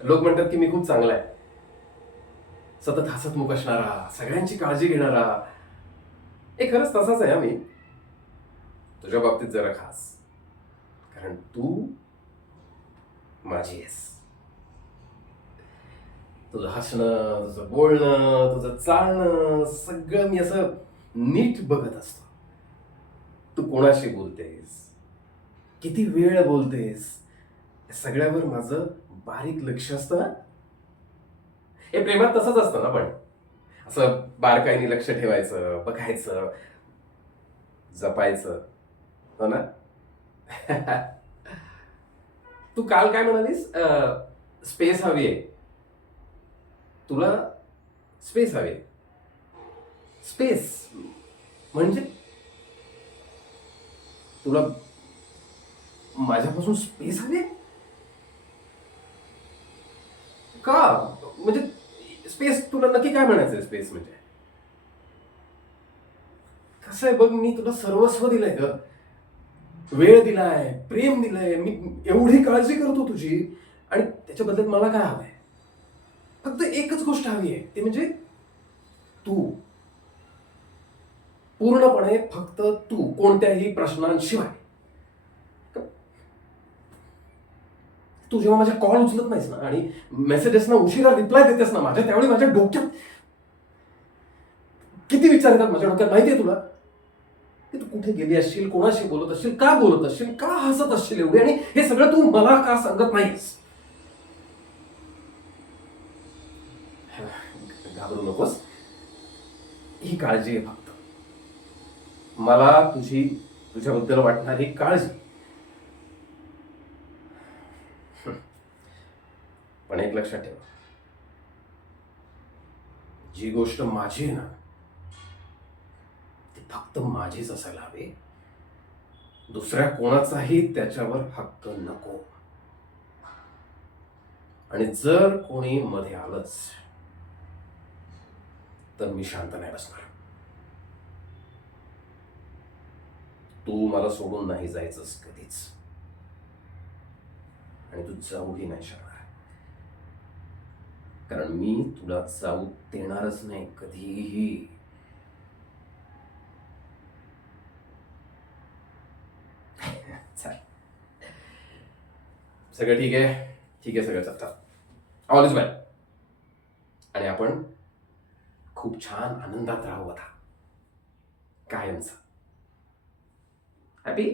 लोक म्हणतात की मी खूप चांगला आहे, सतत हसतमुख असणारा, सगळ्यांची काळजी घेणारा. हे खरंच तसाच आहे हा मी. तुझ्या बाबतीत जरा खास, कारण तू माझी आहेस. तुझं हसणं, तुझं बोलणं, तुझं चालणं सगळं मी असं नीट बघत असतो. तू कोणाशी बोलतेस, किती वेळ बोलतेस, या सगळ्यावर माझं बारीक लक्ष असतं ना. हे प्रेमात तसंच असतं ना, पण असं बारकाईने लक्ष ठेवायचं, बघायचं, जपायचं, हो ना. तू काल काय म्हणालीस? स्पेस हवी आहे तुला. स्पेस हवी आहे. स्पेस म्हणजे तुला माझ्यापासून स्पेस हवी आहे का? म्हणजे स्पेस तुला नक्की काय म्हणायचंय? स्पेस म्हणजे कसं आहे बघ, मी तुला सर्वस्व दिलंय ग. वेळ दिलाय, प्रेम दिलंय, मी एवढी काळजी करतो तुझी, आणि त्याच्या बदल्यात मला काय हवंय? फक्त एकच गोष्ट हवी आहे, ती म्हणजे तू. पूर्णपणे फक्त तू, कोणत्याही प्रश्नांशिवाय. तू जेव्हा माझे कॉल उचलत नाहीस ना, आणि मेसेजेसना उशिरा रिप्लाय देतेस ना माझ्या, त्यावेळी माझ्या डोक्यात किती विचार येतात माझ्या डोक्यात माहितीये तुला? की तू कुठे गेली असशील, कोणाशी बोलत असशील, का बोलत असशील, का हसत असशील एवढी, आणि हे सगळं तू मला का सांगत नाहीस? घाबरू नकोस, ही काळजी आहे फक्त. मला तुझ्याबद्दल वाटणारी काळजी. पण एक लक्षात ठेव, जी गोष्ट माझी आहे ना, ती फक्त माझीच असायला हवी. दुसऱ्या कोणाचाही त्याच्यावर हक्क नको. आणि जर कोणी मध्ये आलंच तर मी शांत नाही बसणार. तू मला सोडून नाही जायचंस कधीच, आणि तू जाऊही नाही शकणार, कारण मी तुला जाऊ देणारच नाही कधीही. चल, सगळं ठीक आहे. ठीक आहे, सगळं चालतं. ऑल इज वेल. आणि आपण खूप छान आनंदात राहू आता, कायमच. हॅपी.